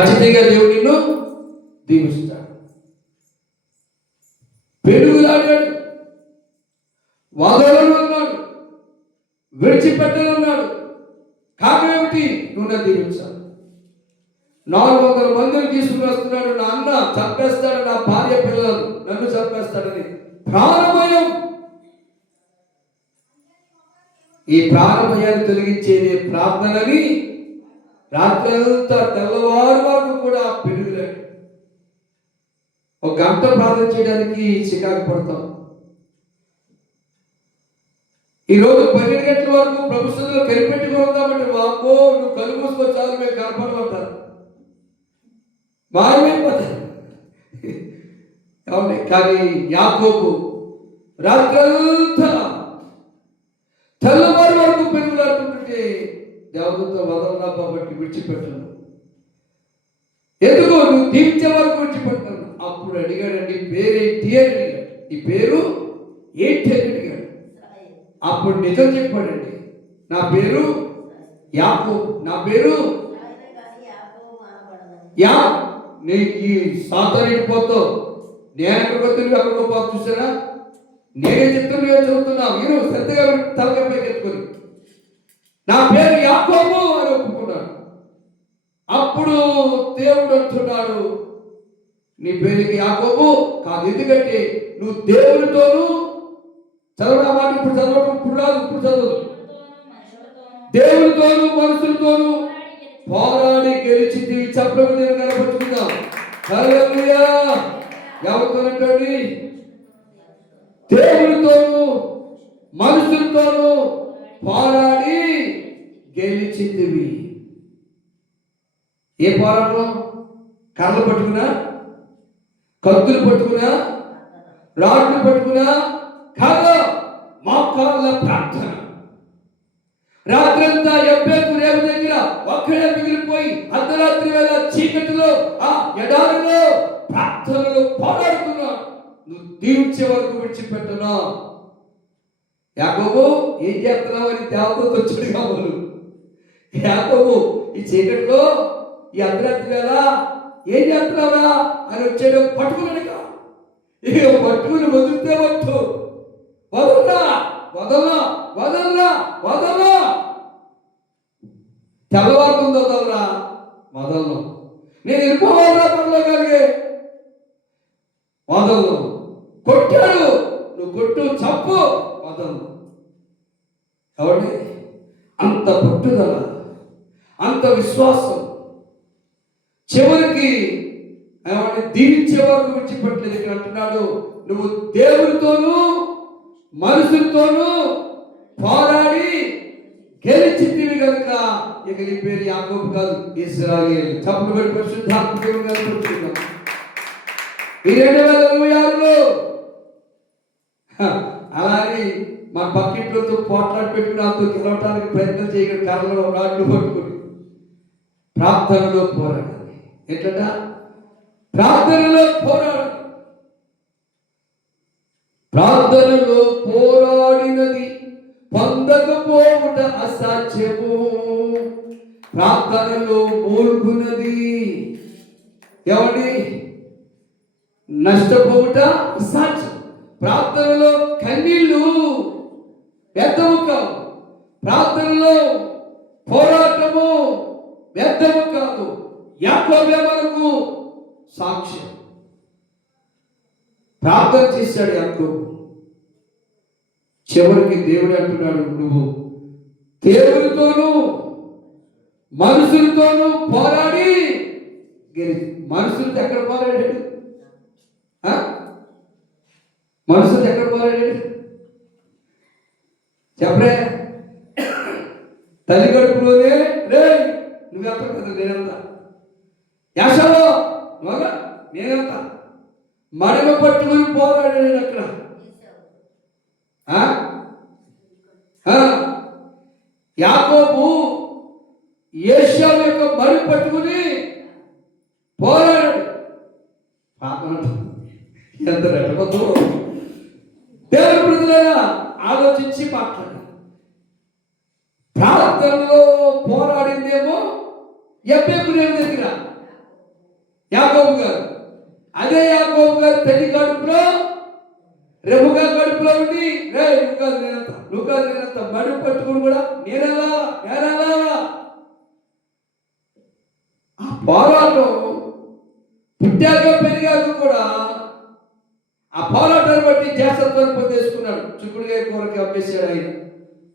ఖచ్చితంగా దేవుడు నిన్ను దీవిస్తాడు పెరుగులాడాడు వదలను అన్నాడు విడిచిపెట్టనున్నాడు. కారణం ఏమిటి? నువ్వు నన్ను దీవించాలి నాలుగు వందల మందిని తీసుకుని వస్తున్నాడు. నా అన్న చంపేస్తాడు. నా భార్య పిల్లలను నన్ను చంపేస్తాడని. ప్రాణభయం ఈ ప్రాణభయాన్ని తొలగించేది ప్రార్థనని రాత్రంతా తెల్లవారు వరకు కూడా పెరుగులాడు ఒక గంట ప్రార్థన చేయడానికి చికాకు పడతాం. ఈరోజు పన్నెండు గంటల వరకు ప్రభుత్వంలో కనిపెట్టుకుని ఉందామంటే వామ్మో నువ్వు కళ్ళు చాలు మేము కనపడమంటారు. మాయమైపోతారు అవును కానీ యాకోబు రాత్రంతా తెల్లవారు వరకు పెరుగులు అనుకుంటుంటే దేవతతో వదలరా కాబట్టి విడిచిపెట్టను. ఎందుకో? నువ్వు దీవించే వరకు విడిచిపెట్టాను. అప్పుడు అడిగాడండి పేరేంటి అని అడిగాడు. ఈ పేరు ఏంటి అని అడిగాడు. అప్పుడు నిజం చెప్పాడండి నా పేరు యాకు నా పేరు యా నీ ఈ సాతానికి పోతావు? నేను ఎక్కడికో తిరిగి నువ్వు ఎక్కడికో పోతా చూసారా? నేనే చెప్తున్నా నువ్వే చదువుతున్నావు. నేను శ్రద్ధగా తలకపై ఎత్తుకొని. నా పేరు యాకోబు అని ఒప్పుకున్నాడు. అప్పుడు దేవుడు అంటున్నాడు నీ పేరుకి యాకోబు కాదు ఎందుకంటే నువ్వు దేవునితోనూ చదవడం మాట? ఇప్పుడు చదవడం ఇప్పుడు రాదు ఇప్పుడు చదవదు. దేవునితోనూ మనుషులతోనూ పోరాడి గెలిచింది చెప్పడం నేను కనపడుతున్నాం ఎవరితోనండి ఎవరితోనంటండి దేవునితోనూ మనుషులతోనూ పోరాడి గెలిచిందివి ఏ పోరాటం కర్రలు పట్టుకున్నా? కత్తులు పట్టుకున్నా? రాడ్లు పట్టుకున్నా? కాదు మోకాళ్ళ ప్రార్థన. రాత్రంతా ఎబ్బేకు రేవు దగ్గర ఒక్కడే మిగిలిపోయి అర్ధరాత్రి వేళ చీకటిలో ఆ ఎడారిలో ప్రార్థనలు పోరాడుతున్నా. నువ్వు తీర్చే వరకు విడిచిపెట్టనా. యాకోబు ఏం చేస్తున్నావు అని దేవతతో వచ్చాడు కాబోలు. యాకోబు ఈ చీకటిలో ఈ అర్ధరాత్రి వేళ ఏం చేస్తున్నావురా? అని వచ్చాడు పట్టుకున్నాడు ఇక. పట్టుకుని వదిలితే వద్దు. వదలరా వదలరా వదలరా వదలరా. తెల్లవారుతుంది వదలరా వదలను. నేను వెళ్ళిపోవాలరా పనిలో కలిగే వదలను. కొట్టాడు. నువ్వు కొట్టు చప్పు వదలను. కాబట్టి అంత పట్టుదల. అంత విశ్వాసం చివరికి ఏమంటే దీవించే వరకు విడిచిపెట్టలేదు ఇక్కడ అంటున్నాడు. నువ్వు దేవుడితోనూ మనుషులతోనూ పోరాడి గెలిచిందివి కనుక ఇక నీ పేరు యాకోబు కాదు ఇస్రాయేల్ తప్పుడు పెట్టి పరిశుద్ధాత్మ దేవుడు కనపడుతున్నాం ఈ రెండు వేల ఇరవై ఆరులో అలాగే మా పక్కింట్లతో పోట్లాడి పెట్టుకుని నాతో గెలవటానికి ప్రయత్నం చేయగల కర్రలు రాట్లు పట్టుకుని ప్రార్థనలో పోరాడాలి. ఎట్లట? ప్రార్థనలో పోరాడాలి ప్రార్థనలో పోరాడినది పొందకపోవుట అసాధ్యము. ప్రార్థనలో మూల్గునది ఎవడి? నష్టపోవుట అసాధ్యం. ప్రార్థనలో కన్నీళ్ళు వ్యర్థము కావు. ప్రార్థనలో పోరాటము వ్యర్థము కాదు యాకోబే మనకు సాక్ష్యం. ప్రార్థన చేశాడు యాకోబు. చివరికి దేవుడు అంటున్నాడు నువ్వు దేవుడితోనూ మనుషులతోనూ పోరాడి మనుషులతో ఎక్కడ పోరాడాడు? ఆ? మనుషులతో ఎక్కడ పోరాడాడు? చెప్పరే? తల్లి కడుపులోనే రే నువ్వు యాసలో మగ నేనంత మడమ పట్టుకుని పోరాడు నేను అక్కడ. యాకోబు ఏషియా యొక్క మరి పట్టుకుని పోరాడు పాపం ఎంత రెట్టకొద్దు దేవుడు ఆలోచించి మాట్లాడాలి ప్రార్థనలో పోరాడిందేమో దగ్గర. యాకోబు గారు. అదే యాకోబు గారు తల్లి కడుపులో రెముగా కడుపులో ఉండి రే నువ్వు కాదు నేనంత నువ్వు కాదు నేనంత మడు పట్టుకుని కూడా నేనలా నేనలా? ఆ పోరాటం పుట్టాక పెరిగాక కూడా ఆ పోరాటాన్ని బట్టి జాగ్రత్తలు పొందేసుకున్నాడు చిక్కుడుగా కూరకి అప్పేసాడు ఆయన.